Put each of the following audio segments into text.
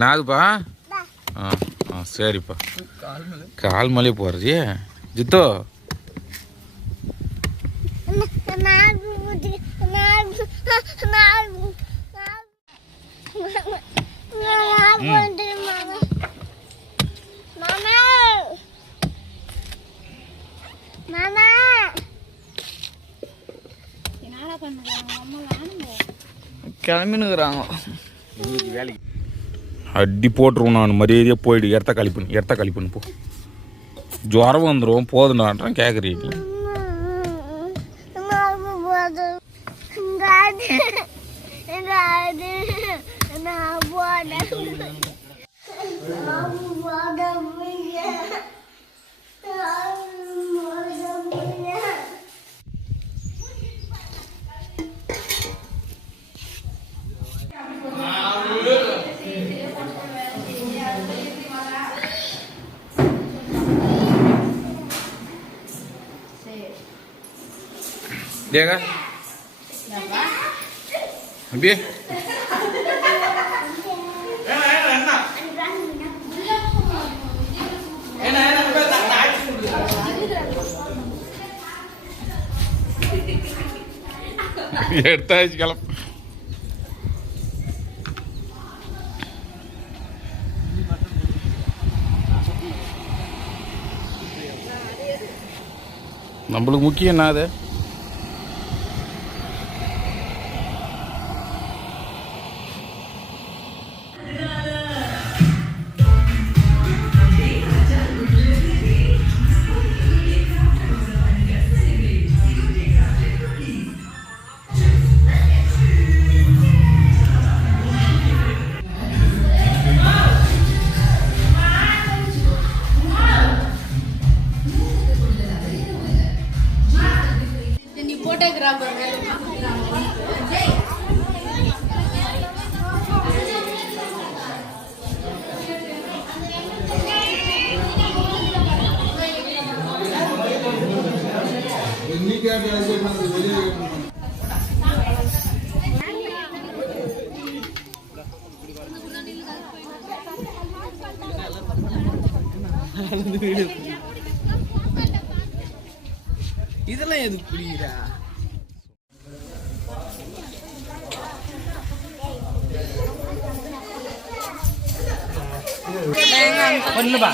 நாதுப்பா சரிப்பா கால் மலையே போறது ஜித்தோ கிளம்பினுக்குறாங்க வேலைக்கு அடி போட்டுருவோம். நான் மரியாதையாக போயிடு. இடத்த காலி பண்ணு போ. ஜுரம் வந்துடும் போதுண்டான்றான் கேட்குறீங்க. Dia kan? Habis? எடுத்தாச்சு கிளம்ப. நம்மளுக்கு முக்கியம் என்ன அது? இதெல்லாம் எதுக்கு புரியுதா? பண்ணுப்பா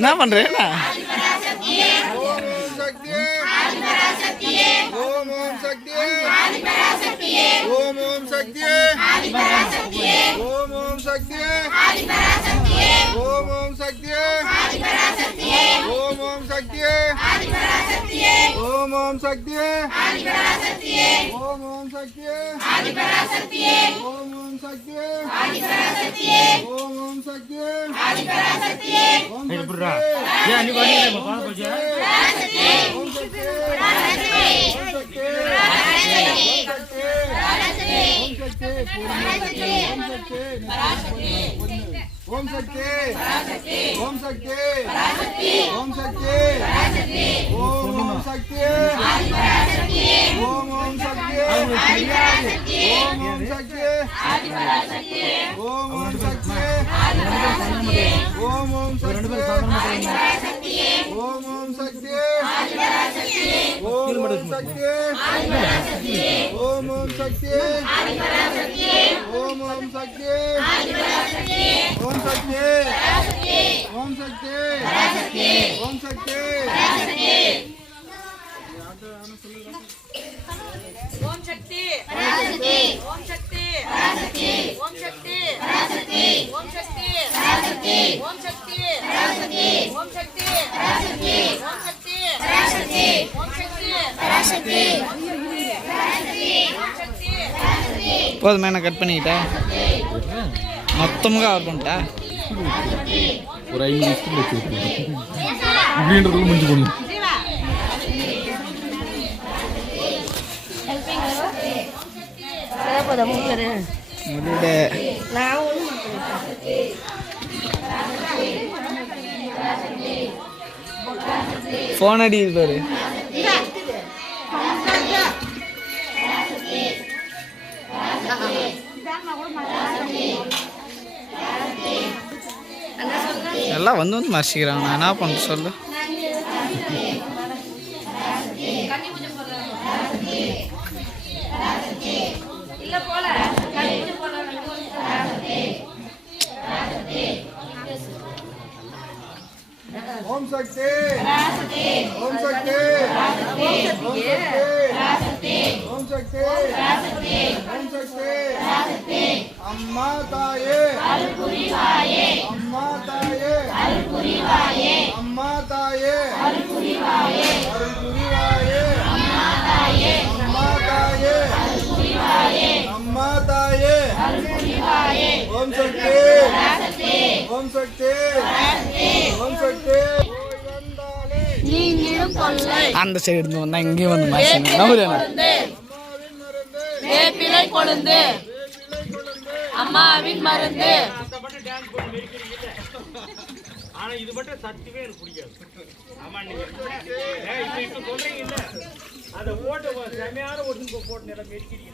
என்ன பண்றேன்? ஓம் ஓம் சக்தியே ஓம் ஓம் சக்தியே ஓம் ஓம் சக்தியே ஓம் ஓம் சக்தியே ஓம் ஓம் சக்தியே ஓம் ஓம் சக்தியே ஓம் ஓம் சக்தியே ஓம் ஓம் சக்தி ஓம் சக்தி ஓம் சக்தி ஓம் ஓம் சக்தி ஓம் ஓம் சக்தி ஓம் ஓம் சக்தி ஓம் ஓம் சக்தி ஓம் ஓம் சக்தி ஓம் ஓம் சக்தி ஓம் ஓம் சக்தி ஓம் ஓம் சக்தி ஓம் ஓம் சக்தி ஓம் சக்தி ஓம் சக்தி ஓம் சக்தி ஓம் சக்தி ஓம் சக்தி ஓம் சக்தி ஓம் சக்தி ஓம் சக்தி ஓம் சக்தி ஓம் சக்தி போதுமா என்ன கட் பண்ணிக்கிட்டா மொத்தமாக கவர் பண்ணிட்டா ஒரு 5 நிமிஷம் வச்சு இப்படின்றதுக்கு முடிஞ்சு போடணும். ஃபோன் அடிக்குது பாரு. எல்லாம் வந்து மறைச்சிக்கிறாங்க. நான் என்ன பண்ண சொல்லு. ஓம் சக்தி ஓம் சக்தி ஓம் சக்தி ஓம் சக்தி அம்மா தாயே அம்மா தாயே அம்மா தாயே அருள் புரிவாயே அம்மா தாயே அம்மா தாயே ஓம் சக்தி ஓம் சக்தி ஓம் சக்தி அந்த சைடு இருந்து வந்தா இங்கேயும் வந்து மறைச்சிங்க. வேப்பிலை கொழுந்து அம்மாவின் மருந்து. ஆனா இது மட்டும் சத்தியமே எனக்கு பிடிக்காது. ஆமா நீங்க இப்ப சொல்றீங்க இல்ல அத ஓட்டு செமையான ஓட்டு போட்டு நிலம் மெடிக்கிறீங்க.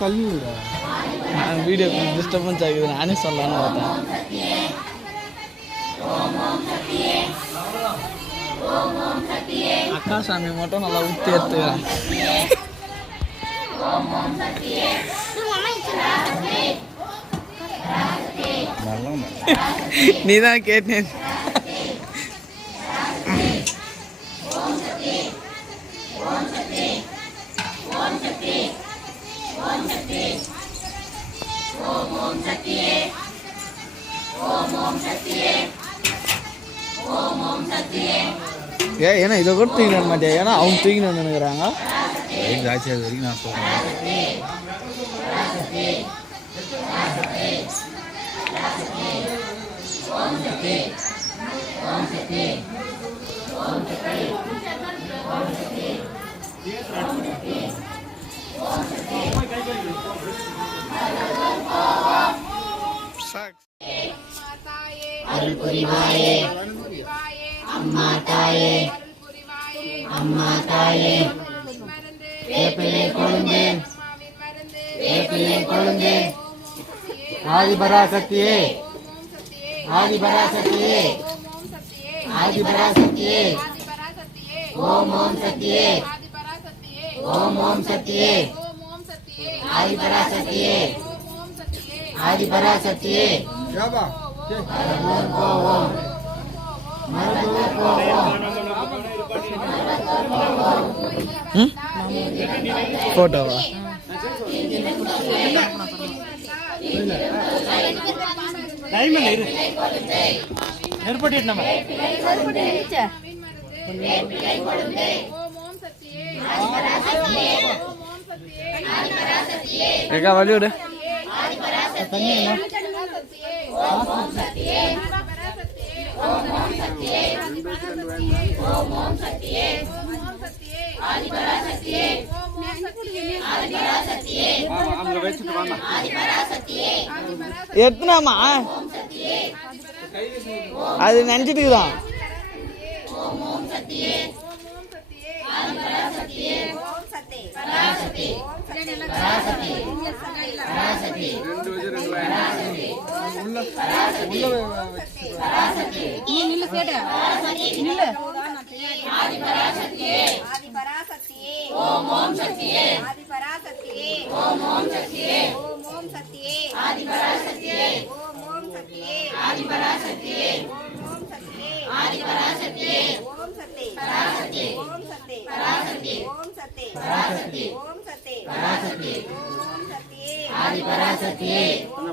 தள்ளி விட வீடியோ டிஸ்டர்பன்ஸ் ஆகுது. நானே சொல்லலான்னு பார்த்தேன். அக்கா சாமி மட்டும் நல்லா ஊற்றி எடுத்துக்கிறேன். நீ தான் கேட்டேன். ஏன்னா இதை கூட தூக்கின மாட்டேன். ஏன்னா அவங்க தூக்கின்னு நினைக்கிறாங்க. ஜாஸ்தியாக வரைக்கும் நான் சொல்கிறேன். Sucks. அருள் புரிவாயே அம்மா தாயே அம்மா தாயே வேப்பிலை கொழுந்து வேப்பிலை கொழுந்து ஆதிபராசக்தியே ஆதிபராசக்தியே ஆதிபராசக்தியே ஓம் ஓம் சக்தியே ஓம் ஓம் சக்தியே ஆதிபராசக்தியே ஆதிபராசக்தியே மருதூர் போவோம் மருதூர் போவோம் போட்டோவா நெருப்பட்டிட்டு நம்ம ஏக்கா வழி விடு எத்தனாமா அது நினைச்சிட்டுதான்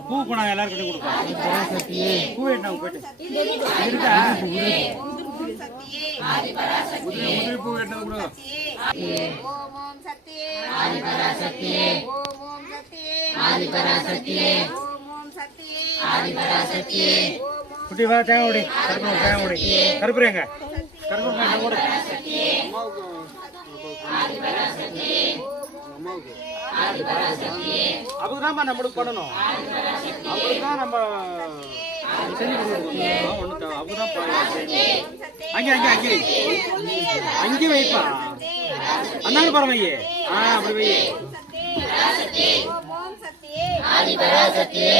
பூ கொண்டாங்க எல்லாரும் கொடுப்போம் பூ வேண்டாம் போயிட்டு பூ வேண்டாம் கூட குட்டி வா தேங்க ஓடி தேங்க ஓடி கருப்புறேங்க கருப்பு ஓடி அதுதான் நம்மளுக்கு பண்ணணும் அவங்களுக்குதான் நம்ம செஞ்சு கொடுக்கணும் ஒண்ணு அவங்கதான் அங்கே அங்கே அங்கே அங்கே வைப்பா அந்தாங்க பரம் வையே அப்படி வையே ஆதிபராசக்தியே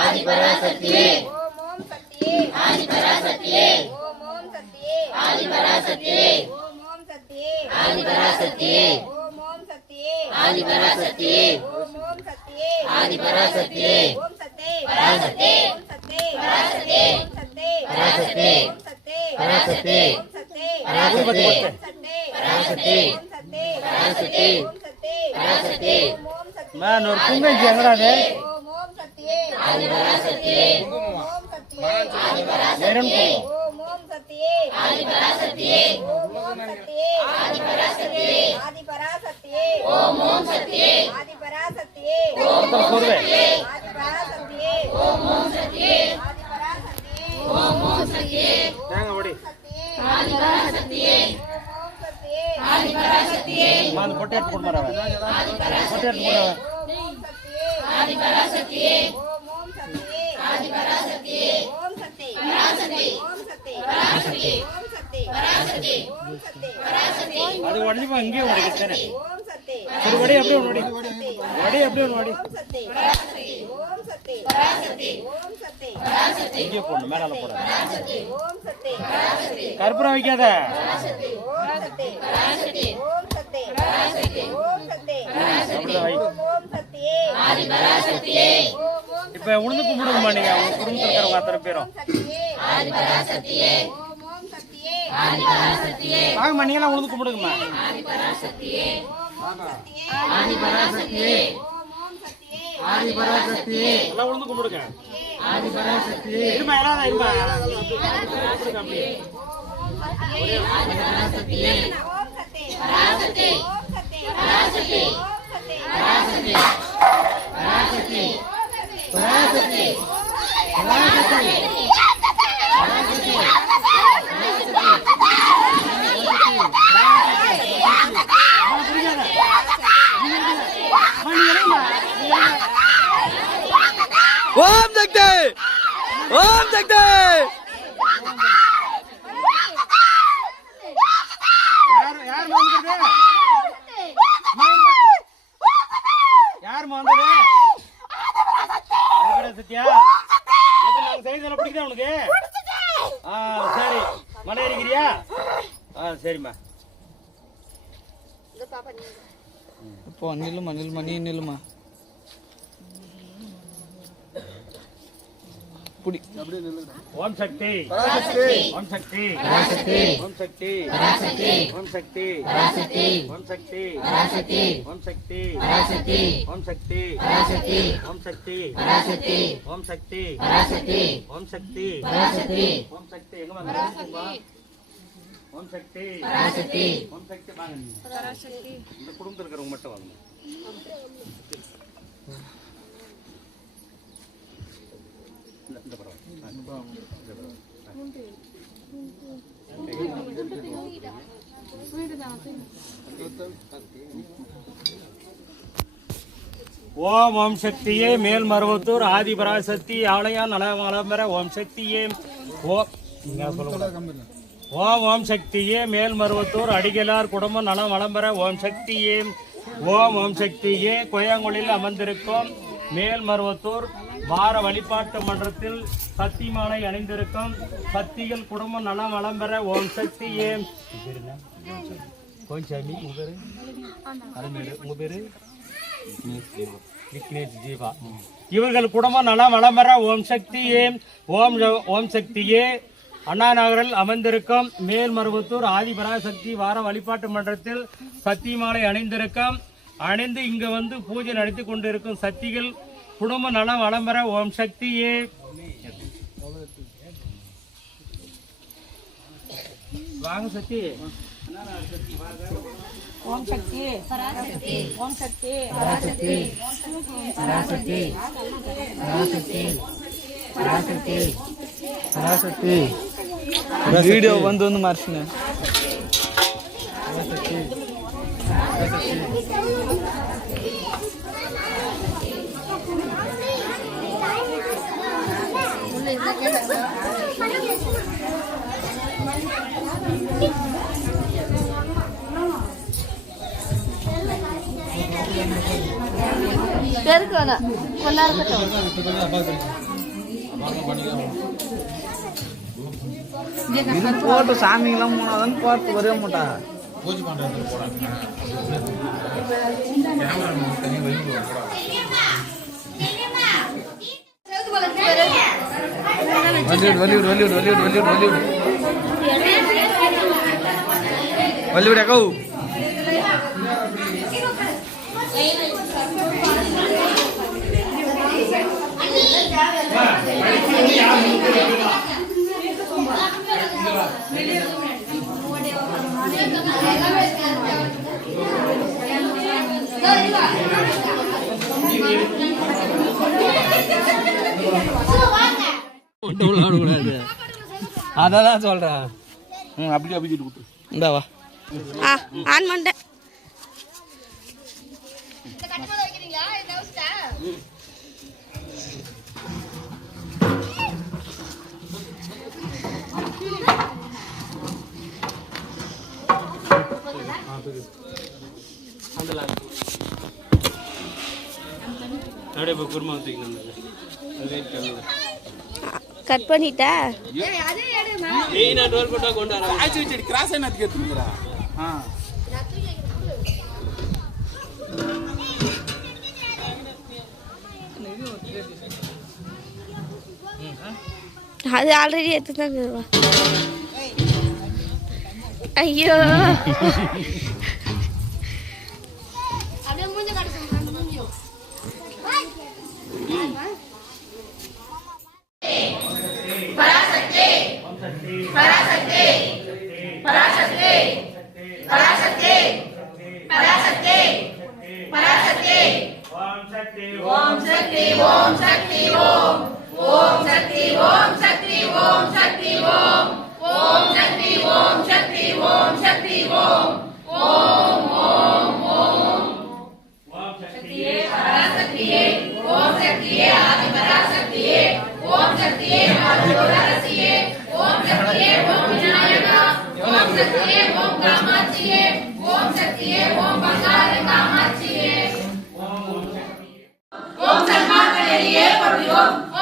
ஆதிபராசக்தியே ஆதிபராசக்தியே ஆதிபராசக்தியே ஆதிபராசக்தியே ஆதிபராசக்தியே ஆதிபராசக்தியே பராசக்தியே பராசக்தியே பராசக்தியே பராசக்தியே பராசக்தியே பராசக்தியே பராசக்தியே நான் ஒரு குங்கைக்கு எங்கடாது ஆதிபராசக்தியே ஆதிபராசக்தியே ஆதிபராசக்தியே ஆதிபராசக்தியே ஆதிபராசக்தியே ஓம் ஓம் சக்தியே ஆதிபராசக்தியே ஓம் சக்தியே ஆதிபராசக்தியே ஓம் ஓம் சக்தியே ஆதிபராசக்தியே ஓம் ஓம் சக்தியே தேங்க ஓடி ஆதிபராசக்தியே ஓம் சக்தியே ஆதிபராசக்தியே மான் பொட்டேட் போடு மரவ பொட்டேட் போடு ஓம் சக்தியே ஆதிபராசக்தியே ஓம் ஓம் சக்தியே ஆதிபராசக்தியே ஓம் சக்தியே பராசக்தியே ஓம் சக்தியே பராசக்தியே ஓம் சக்தியே பராசக்தியே ஓம் சக்தியே பராசக்தியே அது வடிவம் அங்கே ஓடிட்டேனே ஓம் சக்தியே சரி வடி அப்படியே ஓடி வடி அப்படியே ஓடி ஓம் சக்தியே பராசக்தியே ஓம் சக்தியே பராசக்தியே ஓம் சக்தியே பராசக்தியே இங்கே போடு மேலால போடு பராசக்தியே ஓம் சக்தியே பராசக்தியே கற்பூரம் வைக்காத பராசக்தியே ஓம் சக்தியே பராசக்தியே ஓம் சக்தியே பராசக்தியே ஓம் சக்தியே பராசக்தியே ஓம் சக்தியே ஆதிபராசக்தியே இப்ப உளுந்து கும்பிடுங்கம்மா நீங்க உங்க குடும்பத்துல இருக்கிற அத்தனை பேரும் ஆதிபராசக்தியே ஓம் ஓம் சக்தியே ஆதிபராசக்தியே வாங்கம்மா நீங்க எல்லாம் உளுந்து கும்பிடுங்கம்மா ஆதிபராசக்தியே ஓம் சக்தியே ஆதிபராசக்தியே ஓம் ஓம் சக்தியே ஆதிபராசக்தியே எல்லாம் உளுந்து கும்பிடுங்க ஆதிபராசக்தியே இருமா எல்லாம் இருமா கும்பிடுங்க அப்படியே ஆதிபராசக்தியே ஓம் சக்தியே பராசக்தியே ஓம் சக்தியே பராசக்தியே ஓம் சக்தியே பராசக்தியே பராசக்தியே பராசக்தியே ஓம் சக்தி ஓம் சக்தி யார் வந்தது சத்யா நாங்க செய்தன பிடிக்குதா உனக்கு சரி மலை ஏறிக்கிறியா சரிம்மா இப்போ நில்லுமா நில்லுமா நீ நில்லுமா புடி ஓம் சக்தி ஓம் சக்தி ஓம் சக்தி ஓம் சக்தி ஓம் சக்தி ஓம் சக்தி ஓம் சக்தி ஓம் சக்தி ஓம் சக்தி ஓம் சக்தி ஓம் சக்தி எங்க வாங்க ஓம் சக்தி ஓம் சக்தி வாங்க இந்த குடும்பத்தில் இருக்கிறவங்க மட்டும் வாங்க இந்த ஓம் ஓம் சக்தியே மேல்மருவத்தூர் ஆதிபராசக்தி ஆலயம் நலமலம்பர ஓம் சக்தியே ஓம் ஓம் சக்தியே மேல்மருவத்தூர் அடிகளார் குடும்பம் நலம் வளம்பர ஓம் சக்தியே ஓம் ஓம் சக்தியே கொய்யாங்குழியில் அமர்ந்திருக்கும் மேல்மருவத்தூர் வார வழிபாட்டு மன்றத்தில் சக்தி மாலை அணிந்திருக்கும் சக்திகள் குடும்பம் நலம் வளம்பெற ஓம் சக்தியே கோயில்சாமி உங்க பேரு அருமேடு உங்க பேரு விக்னேஷ் ஜீவா இவர்கள் குடும்பம் நலம் வளம்பெற ஓம் சக்தியே ஓம் ஓம் சக்தியே அண்ணா நகரில் அமர்ந்திருக்கும் மேல்மருவத்தூர் ஆதிபராசக்தி வார வழிபாட்டு மன்றத்தில் சக்தி மாலை அணிந்து இங்கு வந்து பூஜை நடத்தி கொண்டிருக்கும் சக்திகள் குடும்ப நலம் வளம்பெற ஓம் சக்தியே வாங்க சக்தி ஓம் சக்தி பராசக்தி ஓம் சக்தி பராசக்தி பராசக்தி பராசக்தி பராசக்தி பராசக்தி வீடியோ வந்து மார்ச்சுங்க பேருக்கு வேணாம் கொஞ்ச இது போட்டு சாமிங்கெல்லாம் போனாதான் பார்த்து வரவே மாட்டா பூஜை பண்றது வலிவுட் அக்கோ அதான் சொல்றேன் அப்படி இந்தா வா ஆன் பண்ணிட்டேன் கட் பண்ணிட்டா கிராஸ் என்னத்துக்கு எடுத்துக்கிறா அது ஆல்ரெடி எடுத்துதான் ஐயோ ஓம் சக்தி ஓம் சக்தி ஓம் ஓம் சக்தி ஓம் சக்தி ஓம் சக்தி ஓம் ஓம் சக்தி ஓம் சக்தி ஓம் சக்தி ஓம் ஓம் ஓம் ஓம் ஓம் சக்தியே பராசக்தியே ஓம் சக்தியே ஆதி பராசக்தியே ஓம் சக்தியே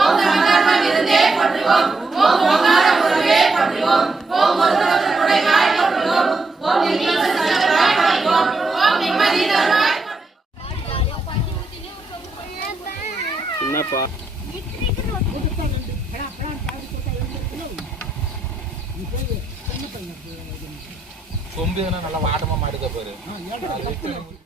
ஓம் சமதர்ம விருந்தே போற்றுவோம் ஓம் ஓங்கார உருவே போற்றுவோம் ஓம் ஒருத்தர் உடையாய் போற்றுவோம் ஓம் நிம்மதி சக்கராய் போற்றுவோம் ஓம் நிம்மதி தருவாய் என்னப்பா சொம்பு எதனா நல்லா வாட்டமா மாடுக்க பாரு. Nah,